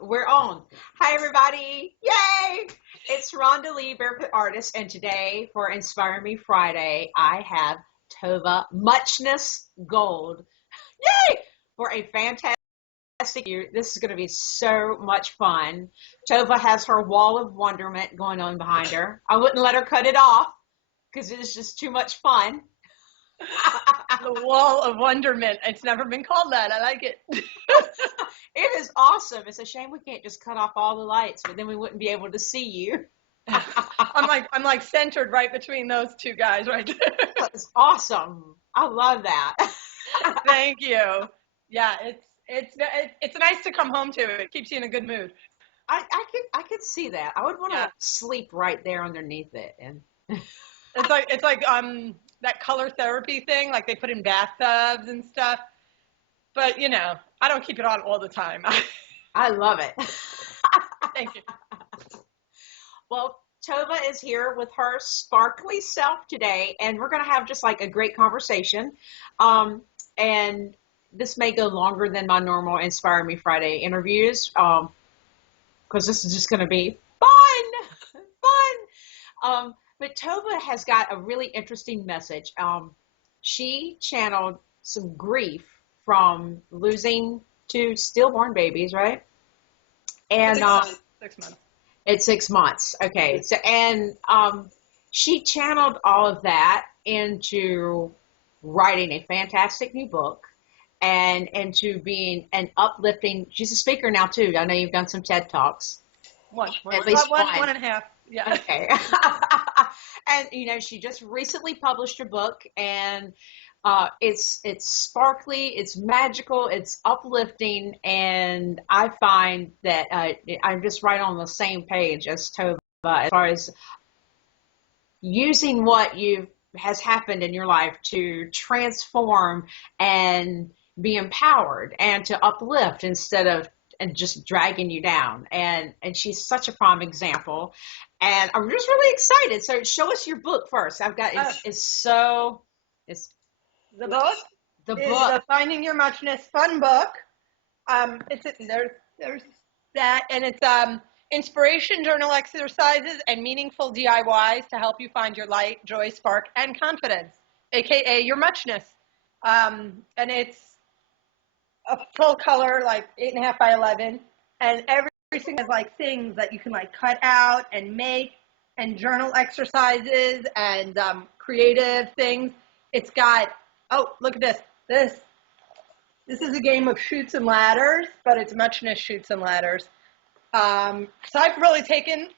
We're on. Hi, everybody. Yay! It's Rhonda Lee, Barefoot Artist, and today for Inspire Me Friday, I have Tova Muchness Gold. Yay! For a fantastic year. This is going to be so much fun. Tova has her wall of wonderment going on behind her. I wouldn't let her cut it off because it is just too much fun. The wall of wonderment. It's never been called that. I like it. It is awesome. It's a shame we can't just cut off all the lights, but then we wouldn't be able to see you. I'm like centered right between those two guys right there. It's awesome. I love that. Thank you. Yeah, it's nice to come home to. It keeps you in a good mood. I could see that. I would want to sleep right there underneath it, and it's like that color therapy thing, like they put in bathtubs and stuff. But you know, I don't keep it on all the time. I love it. Thank you. Well, Tova is here with her sparkly self today, and we're going to have just like a great conversation. And this may go longer than my normal Inspire Me Friday interviews, because this is just going to be fun. But Tova has got a really interesting message. She channeled some grief from losing two stillborn babies, right? And 6 months. It's 6 months. Okay. So, and she channeled all of that into writing a fantastic new book and into being an uplifting. She's a speaker now too. I know you've done some TED Talks. One At least one and a half. Yeah. Okay. And you know, she just recently published her book, and it's sparkly, it's magical, it's uplifting, and I find that I'm just right on the same page as Tova as far as using what has happened in your life to transform and be empowered and to uplift instead of and just dragging you down. And she's such a prime example. And I'm just really excited. So show us your book first. I've got it's the book. The is book. The Finding Your Muchness fun book. There's that, and it's inspiration journal exercises and meaningful DIYs to help you find your light, joy, spark, and confidence, aka your muchness. And it's a full color, like 8.5 by 11, and everything has like things that you can like cut out and make, and journal exercises and creative things. It's got, oh, look at this. This is a game of chutes and ladders, but it's muchness chutes and ladders. So I've really taken,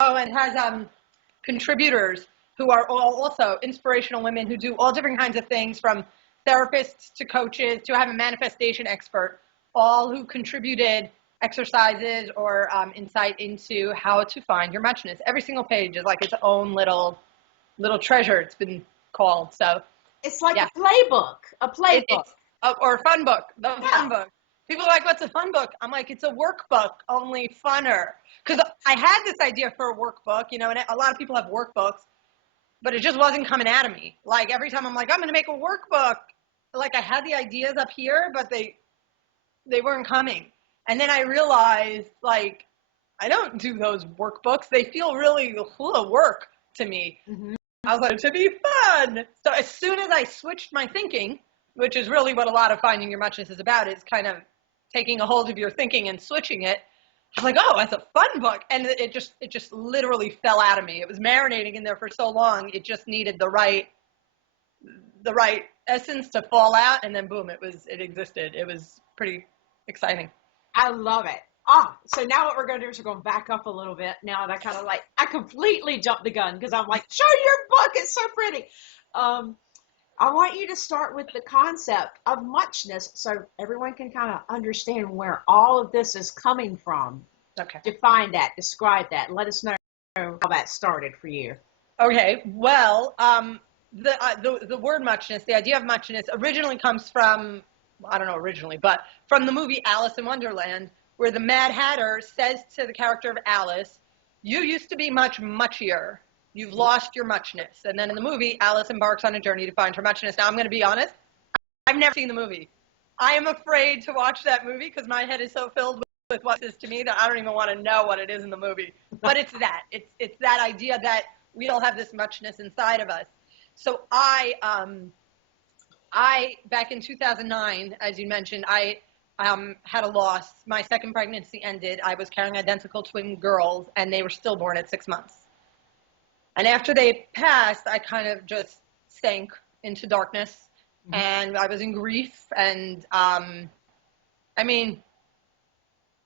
and has contributors who are all also inspirational women who do all different kinds of things, from therapists to coaches to have a manifestation expert, all who contributed exercises or insight into how to find your muchness. Every single page is like its own little treasure, it's been called. So it's like a playbook. Or a fun book. Fun book. People are like, what's a fun book? I'm like, it's a workbook, only funner. Because I had this idea for a workbook, you know, and a lot of people have workbooks, but it just wasn't coming out of me. Like every time I'm like, I'm going to make a workbook. Like I had the ideas up here, but they weren't coming. And then I realized, like, I don't do those workbooks. They feel really full of work to me. Mm-hmm. I was like, to be fun. So as soon as I switched my thinking, which is really what a lot of Finding Your Muchness is about, is kind of taking a hold of your thinking and switching it. I was like, oh, that's a fun book. And it just literally fell out of me. It was marinating in there for so long. It just needed the right essence to fall out, and then boom, it existed. It was pretty exciting. I love it. So now what we're going to do is we're going to back up a little bit. Now that I completely jumped the gun because I'm like, show your book. It's so pretty. I want you to start with the concept of muchness so everyone can kind of understand where all of this is coming from. Okay. Define that, describe that. Let us know how that started for you. Okay. Well, the word muchness, the idea of muchness originally comes from, I don't know originally, but from the movie Alice in Wonderland, where the Mad Hatter says to the character of Alice, you used to be much muchier. You've lost your muchness. And then in the movie, Alice embarks on a journey to find her muchness. Now, I'm going to be honest. I've never seen the movie. I am afraid to watch that movie because my head is so filled with what this to me that I don't even want to know what it is in the movie. But it's that. It's that idea that we all have this muchness inside of us. So I back in 2009, as you mentioned, I had a loss. My second pregnancy ended. I was carrying identical twin girls, and they were stillborn at 6 months. And after they passed, I kind of just sank into darkness, and I was in grief. And I mean,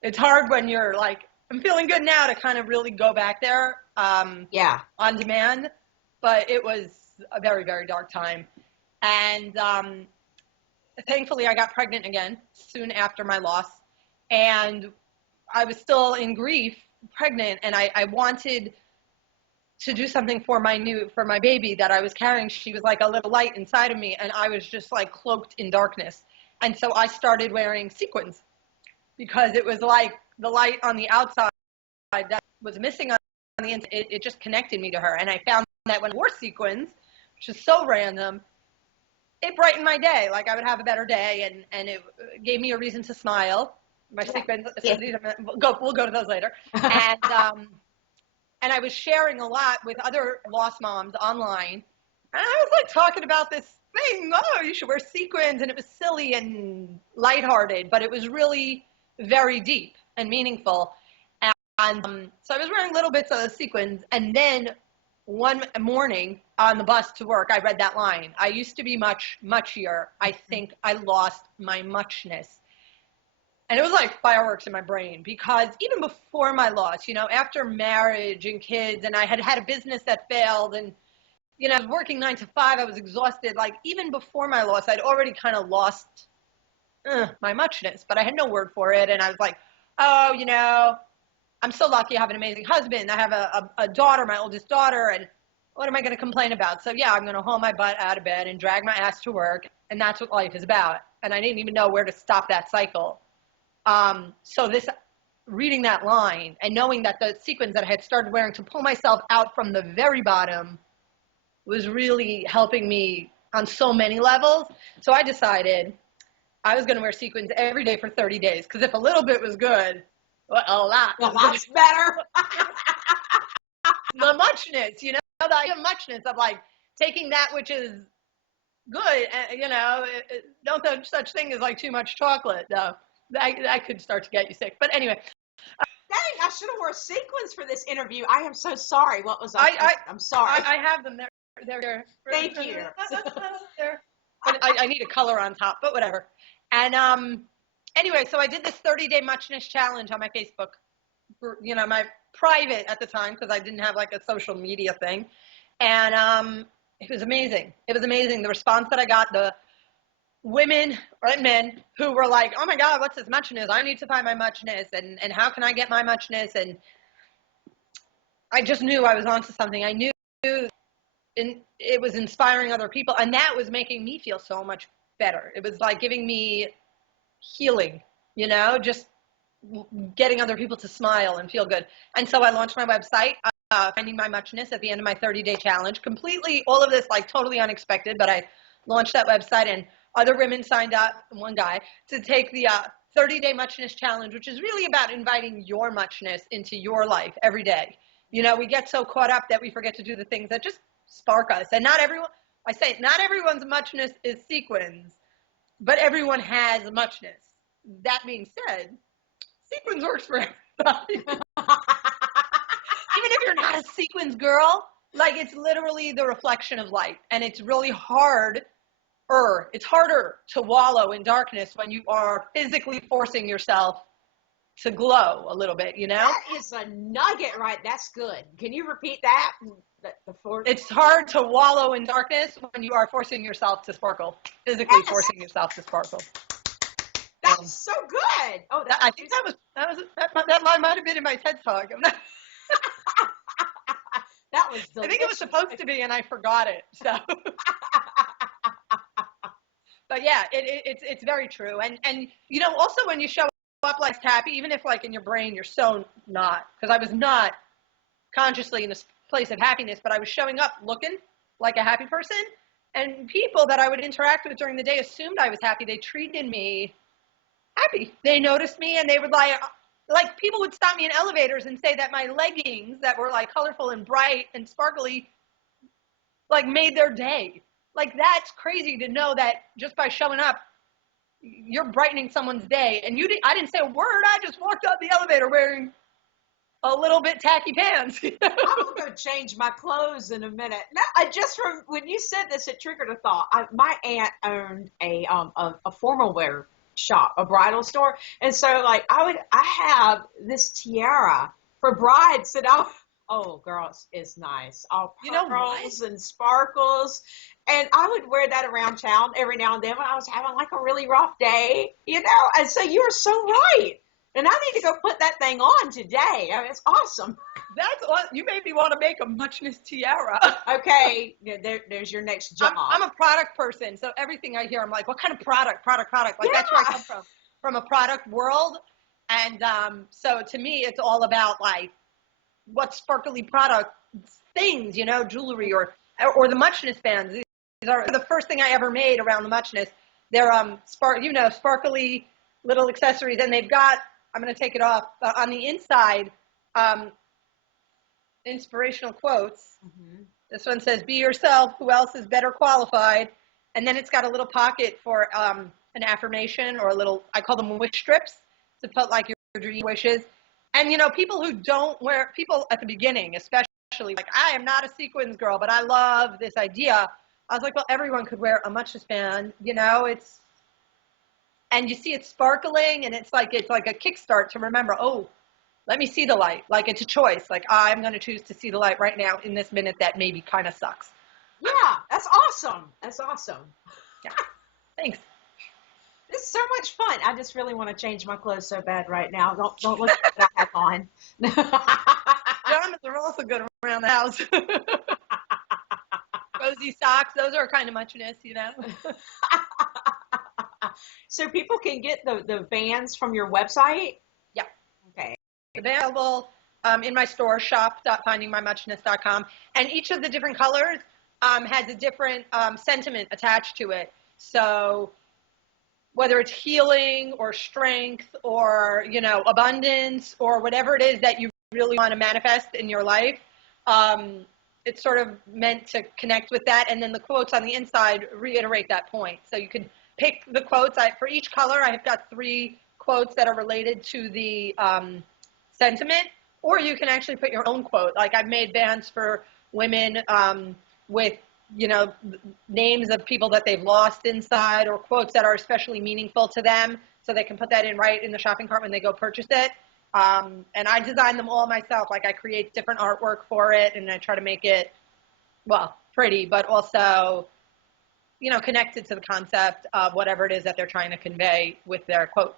it's hard when you're like, I'm feeling good now to kind of really go back there on demand. But it was a very, very dark time. And thankfully, I got pregnant again soon after my loss. And I was still in grief, pregnant, and I wanted to do something for my baby that I was carrying. She was like a little light inside of me, and I was just like cloaked in darkness. And so I started wearing sequins because it was like the light on the outside that was missing on the inside. It just connected me to her. And I found that when I wore sequins, which is so random, it brightened my day. Like I would have a better day, and it gave me a reason to smile. My sequins, we'll go to those later. And I was sharing a lot with other lost moms online. And I was like talking about this thing, oh, you should wear sequins. And it was silly and lighthearted, but it was really very deep and meaningful. And so I was wearing little bits of the sequins. And then one morning on the bus to work, I read that line. I used to be much, muchier. I think I lost my muchness. And it was like fireworks in my brain, because even before my loss, after marriage and kids, and I had had a business that failed, and, I was working 9 to 5, I was exhausted. Like even before my loss, I'd already kind of lost my muchness, but I had no word for it. And I was like, oh, I'm so lucky I have an amazing husband. I have a daughter, my oldest daughter, and what am I going to complain about? So yeah, I'm going to haul my butt out of bed and drag my ass to work. And that's what life is about. And I didn't even know where to stop that cycle. So this, reading that line and knowing that the sequins that I had started wearing to pull myself out from the very bottom was really helping me on so many levels. So I decided I was going to wear sequins every day for 30 days. Because if a little bit was good, well, a lot. A lot's better. The muchness, the idea of muchness of like taking that which is good, and no such thing as like too much chocolate, though. That could start to get you sick. But anyway. Dang, I should have worn sequins for this interview. I am so sorry. What was I'm sorry. I have them. They're Thank you. But I need a color on top, but whatever. And anyway, so I did this 30-day muchness challenge on my Facebook, my private at the time, because I didn't have like a social media thing. And it was amazing. It was amazing. The response that I got, the women or men who were like, oh my God, what's this muchness? I need to find my muchness, and how can I get my muchness? And I just knew I was onto something. I knew it was inspiring other people, and that was making me feel so much better. It was like giving me healing, just getting other people to smile and feel good. And so I launched my website, Finding My Muchness, at the end of my 30-day challenge. Completely, all of this like totally unexpected, but I launched that website, and other women signed up, and one guy, to take the 30-day muchness challenge, which is really about inviting your muchness into your life every day. We get so caught up that we forget to do the things that just spark us. And not everyone's muchness is sequins, but everyone has muchness. That being said, sequins works for everybody. Even if you're not a sequins girl, like it's literally the reflection of light. And it's really harder to wallow in darkness when you are physically forcing yourself to glow a little bit, That is a nugget, right? That's good. Can you repeat that? It's hard to wallow in darkness when you are forcing yourself to sparkle, physically forcing yourself to sparkle. That's so good. Oh, I think that line might have been in my TED Talk. That was delicious. I think it was supposed to be, and I forgot it. So. But yeah, it's very true. And also when you show up like happy, even if like in your brain you're so not, because I was not consciously in this place of happiness, but I was showing up looking like a happy person, and people that I would interact with during the day assumed I was happy. They treated me happy. They noticed me, and they would like, like people would stop me in elevators and say that my leggings that were like colorful and bright and sparkly, like made their day. Like that's crazy to know that just by showing up, you're brightening someone's day. And I didn't say a word. I just walked out the elevator wearing a little bit tacky pants. I'm gonna go change my clothes in a minute. No, I just from when you said this, it triggered a thought. My aunt owned a formal wear shop, a bridal store, and so like I have this tiara for brides that oh girl, it's nice, all pearls and sparkles, and I would wear that around town every now and then when I was having like a really rough day, And so you are so right. And I need to go put that thing on today. I mean, it's awesome. That's what you made me want to make a muchness tiara. Okay, there's your next job. I'm a product person, so everything I hear, I'm like, what kind of product? Like that's where I come from a product world. And so to me, it's all about like what sparkly product things, jewelry or the muchness bands. These are the first thing I ever made around the muchness. They're sparkly little accessories, and they've got. I'm going to take it off. On the inside, inspirational quotes. Mm-hmm. This one says, be yourself. Who else is better qualified? And then it's got a little pocket for an affirmation or I call them wish strips to put like your dream wishes. And, people at the beginning, especially, like, I am not a sequins girl, but I love this idea. I was like, well, everyone could wear a muchness band, and you see it sparkling, and it's like a kickstart to remember, oh, let me see the light. Like it's a choice. Like I'm going to choose to see the light right now in this minute that maybe kind of sucks. Yeah, that's awesome. That's awesome. Yeah, thanks. It's so much fun. I just really want to change my clothes so bad right now. Don't look at what I have on. Pajamas are also good around the house. Cozy socks. Those are kind of muchness, So people can get the bands from your website? Yeah. Okay. Available in my store, shop.findingmymuchness.com. And each of the different colors has a different sentiment attached to it. So whether it's healing or strength or, abundance or whatever it is that you really want to manifest in your life, it's sort of meant to connect with that. And then the quotes on the inside reiterate that point. So you can pick the quotes. For each color, I have got 3 quotes that are related to the sentiment, or you can actually put your own quote. Like I've made bands for women with, names of people that they've lost inside or quotes that are especially meaningful to them. So they can put that right in the shopping cart when they go purchase it. And I design them all myself. Like I create different artwork for it, and I try to make it, well, pretty, but also connected to the concept of whatever it is that they're trying to convey with their quote.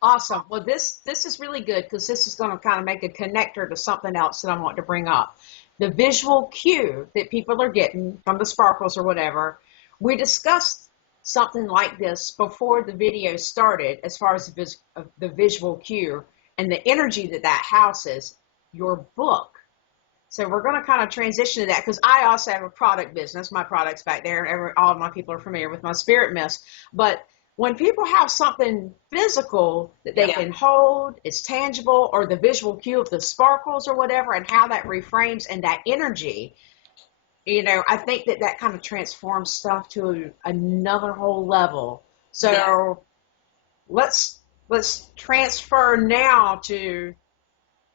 Awesome. Well, this is really good because this is going to kind of make a connector to something else that I want to bring up. The visual cue that people are getting from the sparkles or whatever. We discussed something like this before the video started as far as the visual cue and the energy that houses, your book. So we're going to kind of transition to that because I also have a product business. My product's back there, and all of my people are familiar with my spirit mist. But when people have something physical that they can hold, it's tangible, or the visual cue of the sparkles or whatever, and how that reframes and that energy, I think that kind of transforms stuff to another whole level. So let's transfer now to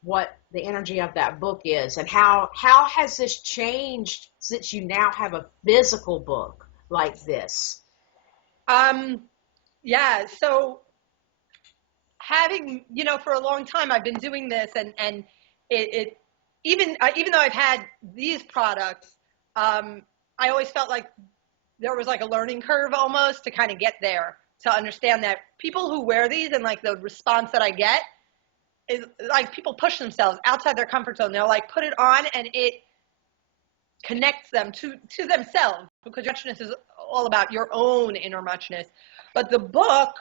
what the energy of that book is, and how has this changed since you now have a physical book like this? Yeah, so having, for a long time I've been doing this, and it even though I've had these products, I always felt like there was like a learning curve almost to kind of get there, to understand that people who wear these and like the response that I get is like people push themselves outside their comfort zone. They'll like put it on and it connects them to themselves, because muchness is all about your own inner muchness. But the book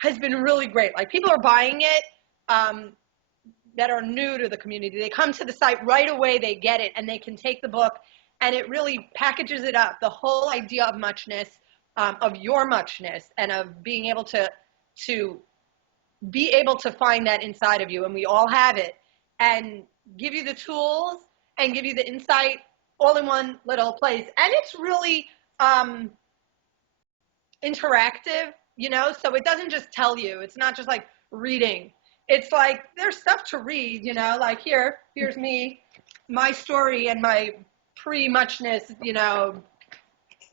has been really great. Like people are buying it that are new to the community. They come to the site right away, they get it, and they can take the book, and it really packages it up. The whole idea of muchness, of your muchness, and of being able to be able to find that inside of you, and we all have it, and give you the tools and give you the insight all in one little place. And it's really interactive, so it doesn't just tell you. It's not just like reading. It's like there's stuff to read, like here's me, my story and my pre-muchness,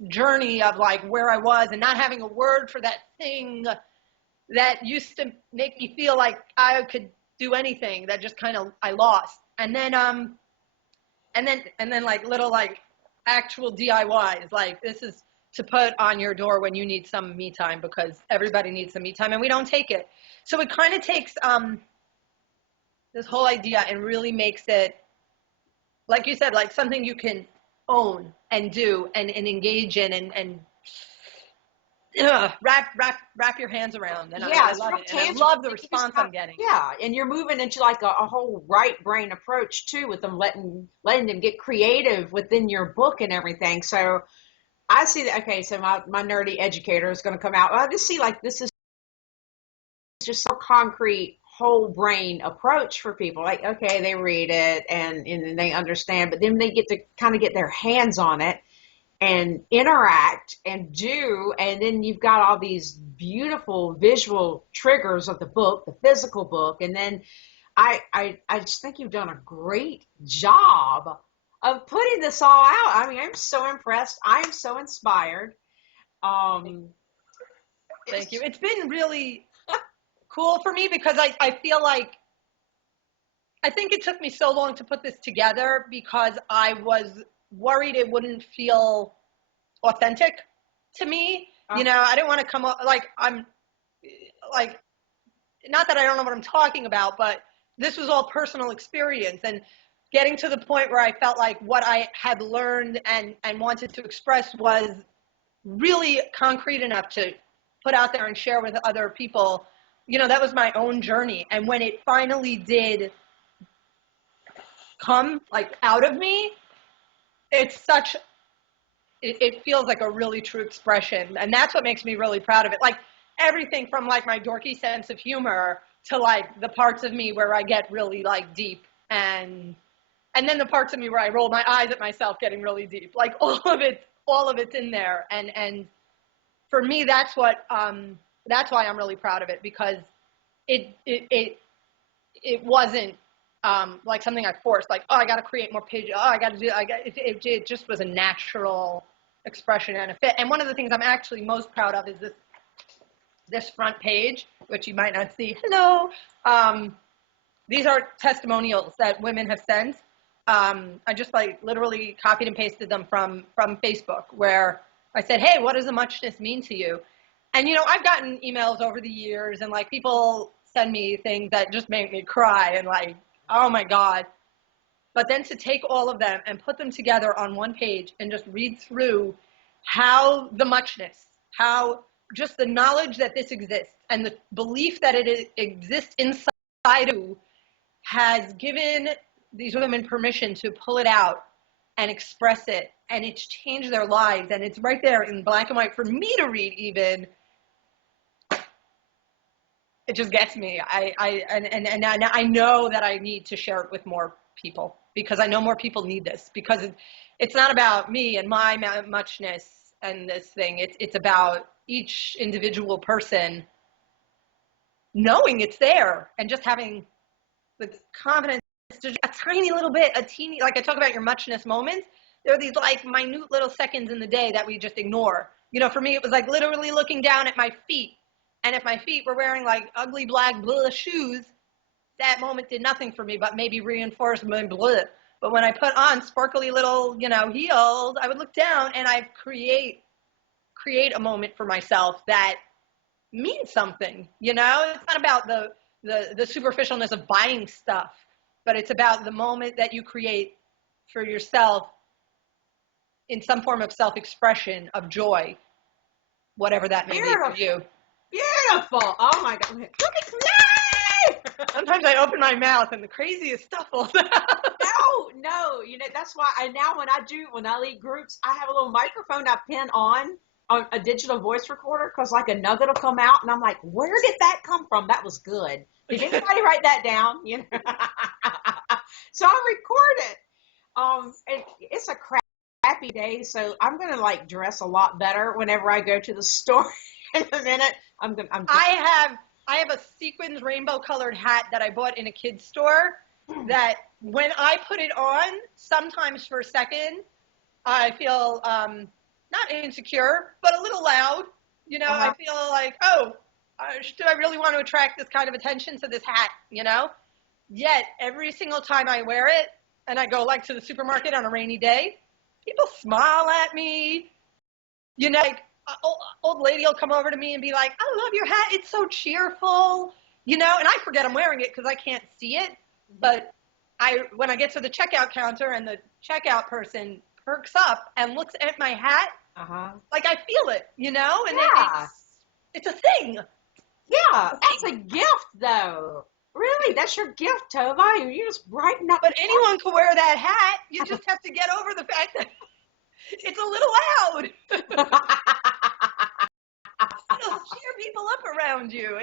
journey of like where I was and not having a word for that thing that used to make me feel like I could do anything, that just kind of I lost. And then like little like actual DIYs, like this is to put on your door when you need some me time, because everybody needs some me time and we don't take it. So it kind of takes this whole idea and really makes it, like you said, like something you can own and do and engage in and wrap your hands around. And I love it. And I love the response I'm getting. Yeah, and you're moving into like a whole right brain approach too, with them letting them get creative within your book and everything. So I see that. Okay, so my nerdy educator is going to come out. I just see like this is just so concrete, whole brain approach for people. Like, okay, they read it and they understand, but then they get to kind of get their hands on it and interact and do, and then you've got all these beautiful visual triggers of the book, the physical book, and then I just think you've done a great job of putting this all out. I mean, I'm so impressed. I'm so inspired. Thank you. It's been really cool for me because I feel like, I think it took me so long to put this together because I was worried it wouldn't feel authentic to me. I didn't want to come up like I'm like, not that I don't know what I'm talking about, but this was all personal experience and getting to the point where I felt like what I had learned and wanted to express was really concrete enough to put out there and share with other people. That was my own journey. And when it finally did come like out of me, it's it feels like a really true expression. And that's what makes me really proud of it. Like everything from like my dorky sense of humor to like the parts of me where I get really like deep, and then the parts of me where I roll my eyes at myself getting really deep. Like all of it's in there. And for me, that's why I'm really proud of it, because it wasn't like something I forced, like, oh, I got to create more pages. Oh, I got to do, it just was a natural expression and a fit. And one of the things I'm actually most proud of is this front page, which you might not see. Hello. These are testimonials that women have sent. I just like literally copied and pasted them from Facebook, where I said, hey, what does a muchness mean to you? And, I've gotten emails over the years and like people send me things that just make me cry and like, oh my God. But then to take all of them and put them together on one page and just read through how the muchness, how just the knowledge that this exists and the belief that it exists inside of you has given these women permission to pull it out and express it, and it's changed their lives, and it's right there in black and white for me to read even. It just gets me. I know that I need to share it with more people, because I know more people need this, because it's not about me and my muchness and this thing. It's about each individual person knowing it's there and just having the confidence to a tiny little bit, a teeny, like I talk about your muchness moments. There are these like minute little seconds in the day that we just ignore. For me, it was like literally looking down at my feet. And if my feet were wearing like ugly black blah shoes, that moment did nothing for me, but maybe reinforced my blah. But when I put on sparkly little, heels, I would look down and I'd create a moment for myself that means something. It's not about the superficialness of buying stuff, but it's about the moment that you create for yourself in some form of self-expression, of joy, whatever that may be for you. Beautiful. Oh my God. Look at me. Sometimes I open my mouth and the craziest stuff will No. That's why now when I lead groups, I have a little microphone I pin on on a digital voice recorder because like a nugget will come out and I'm like, where did that come from? That was good. Did anybody write that down? You know? So I record it. And it's a crappy day, so I'm gonna like dress a lot better whenever I go to the store in a minute. I have a sequins rainbow colored hat that I bought in a kid's store that when I put it on, sometimes for a second, I feel not insecure, but a little loud. You know, I feel like, oh, do I really want to attract this kind of attention to this hat, you know? Yet, every single time I wear it, and I go like to the supermarket on a rainy day, people smile at me. You know, like, old lady will come over to me and be like, I love your hat. It's so cheerful, you know, and I forget I'm wearing it because I can't see it. But when I get to the checkout counter and the checkout person perks up and looks at my hat, like I feel it, you know, and it's a thing. Yeah, that's a gift though. Really, that's your gift, Tova. You just brighten up. But anyone can wear that hat. You just have to get over the fact that it's a little loud. It'll cheer people up around you.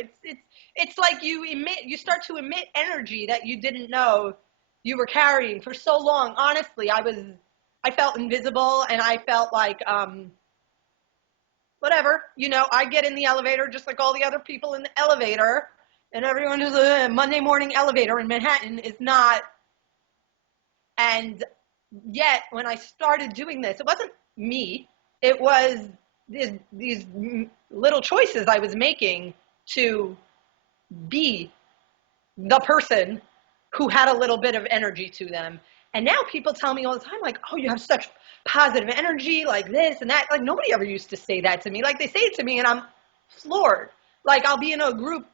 It's like you start to emit energy that you didn't know you were carrying for so long. Honestly, I felt invisible and I felt like whatever, you know, I get in the elevator just like all the other people in the elevator, and everyone who's a Monday morning elevator in Manhattan is not. And yet, when I started doing this, it wasn't me. It was these little choices I was making to be the person who had a little bit of energy to them. And now people tell me all the time, like, oh, you have such positive energy, like this and that. Like, nobody ever used to say that to me. Like, they say it to me, and I'm floored. Like, I'll be in a group,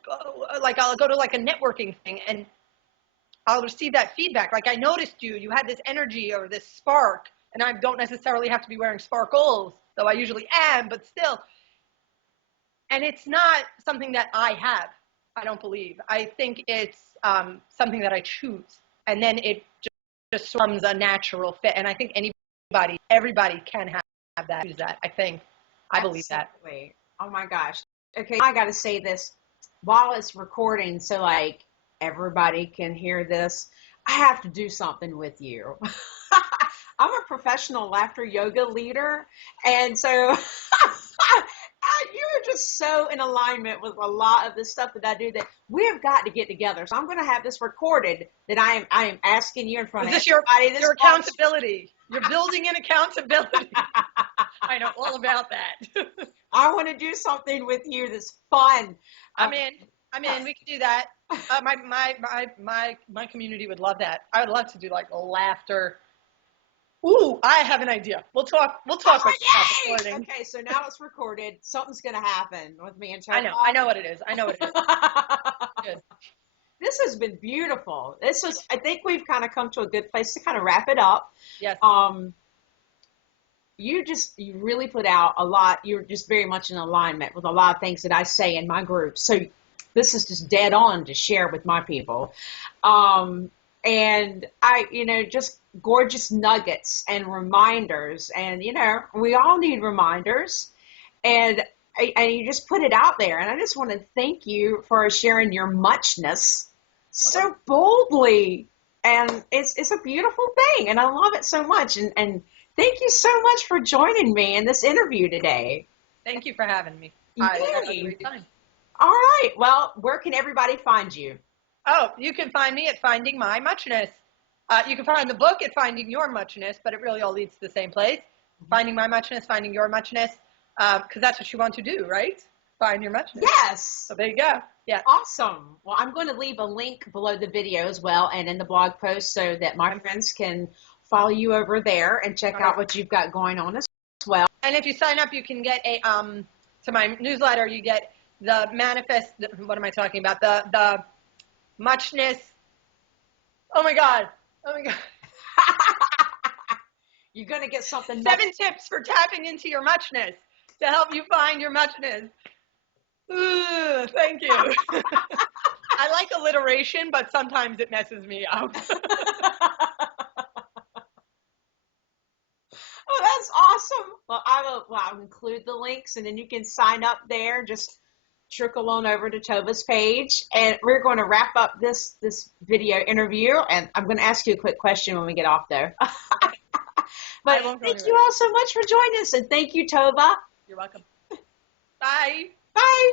like, I'll go to, like, a networking thing, and I'll receive that feedback. Like, I noticed you had this energy or this spark, and I don't necessarily have to be wearing sparkles, though I usually am, but still. And it's not something that I have, I don't believe. I think it's something that I choose, and then it just becomes a natural fit. And I think everybody can have that, use that, I think. I believe that. Oh my gosh. Okay, I got to say this while it's recording so like everybody can hear this. I have to do something with you. I'm a professional laughter yoga leader, and so you're just so in alignment with a lot of the stuff that I do that we have got to get together. So I'm going to have this recorded that I am asking you in front of everybody. Your accountability. You're building an accountability. I know all about that. I want to do something with you that's fun. I'm in. We can do that. My community would love that. I would love to do like a laughter. Ooh, I have an idea. We'll talk. Recording. Okay, so now it's recorded. Something's gonna happen with me and Tova. I know what it is. Good. This has been beautiful. I think we've kind of come to a good place to kind of wrap it up. Yes. You really put out a lot. You're just very much in alignment with a lot of things that I say in my group. So this is just dead on to share with my people. And just gorgeous nuggets and reminders. And, we all need reminders. And you just put it out there. And I just want to thank you for sharing your muchness so boldly. And it's a beautiful thing. And I love it so much. And thank you so much for joining me in this interview today. Thank you for having me. I had a great time. All right. Well, where can everybody find you? Oh, you can find me at Finding My Muchness. You can find the book at Finding Your Muchness, but it really all leads to the same place. Mm-hmm. Finding My Muchness, Finding Your Muchness, because that's what you want to do, right? Find your muchness. Yes. So there you go. Yeah. Awesome. Well, I'm going to leave a link below the video as well and in the blog post so that my friends can follow you over there and check out what you've got going on as well. And if you sign up, you can get to my newsletter, you get the manifest, what am I talking about? The muchness. Oh my God. You're going to get something. 7 tips for tapping into your muchness to help you find your muchness. Ooh, thank you. I like alliteration, but sometimes it messes me up. Oh, that's awesome. Well, I'll include the links, and then you can sign up there. Just trickle on over to Tova's page, and we're going to wrap up this video interview. And I'm going to ask you a quick question when we get off there. But thank you all so much for joining us, and thank you, Tova. You're welcome. Bye. Bye.